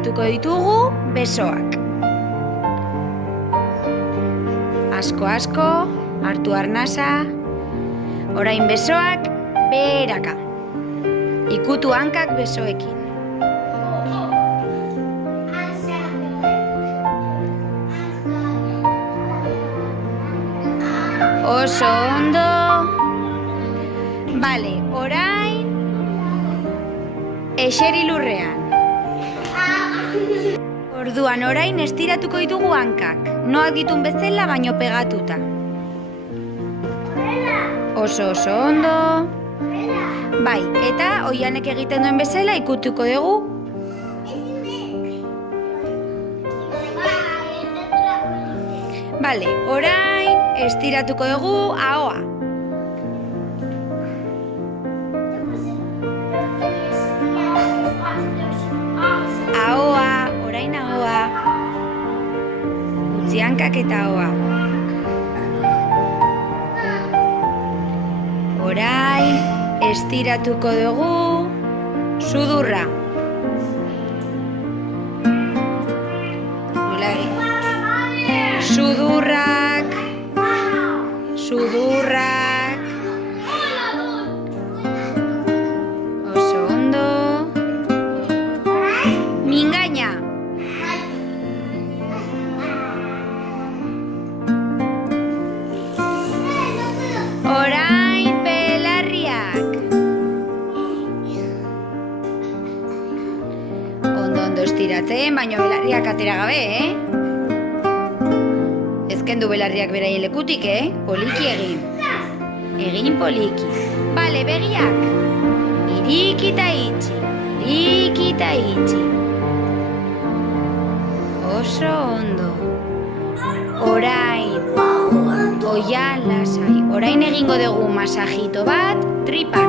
estiratuko ditugu besoak. Asko, hartu arnasa. Orain besoak beheraka. Ikutu hankak besoekin. Oso ondo. Bale, orain eseri lurrean. Orduan orain estiratuko ditugu hankak. Noak ditun bezala baino pegatuta. Oso ondo. Bai, eta oianek egiten duen bezala ikutuko dugu. Bale, orain estiratuko dugu ahoa. Orain ahoa. Utzi hankak eta ahoa. Orain estiratuko dugu sudurra. Nola egin? Sudurrak. Oso ondo. Mingaina. Orain belarriak. Ondo estiratzen, baina belarriak atera gabe, Ezkendu belarriak beraien lekutik, Poliki egin. Egin poliki. Bale, begiak. Irikita itxi. Oso ondo. Orain oian lasai. Orain egingo dugu masajito bat tripan.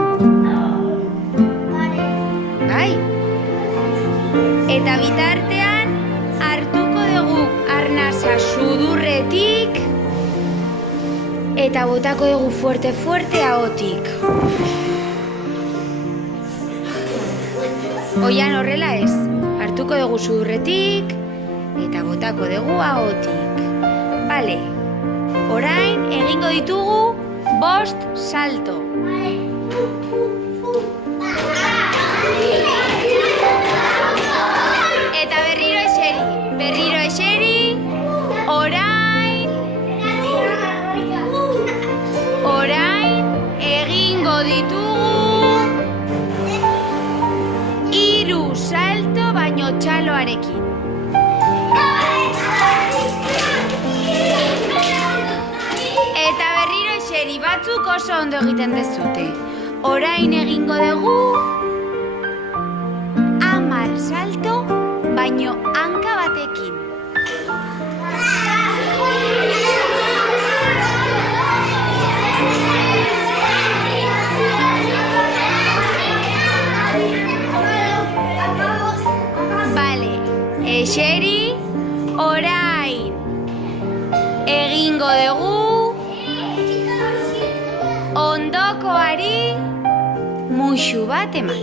Bai. Eta bitartean hartuko dugu arnasa sudurretik eta botako dugu fuerte ahotik. Oian horrela ez. Hartuko dugu sudurretik eta botako dugu ahotik. Bale. Orain egingo ditugu 5 salto. Eta berriro eseri. Orain egingo ditugu 3 salto baino txaloarekin. Eta berriro eseri, batzuk oso ondo egiten dezute. Orain egingo dugu 10 salto baino hanka batekin. Bale, eseri, orain egingo dugu ondokoari muxu bat eman.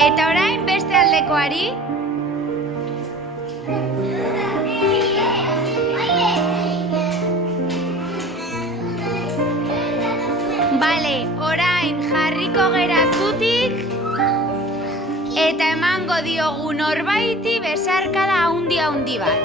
Eta orain beste aldekoari. Bale, orain jarriko gera zutik eta emango diogu norbaiti besarkada handi bat.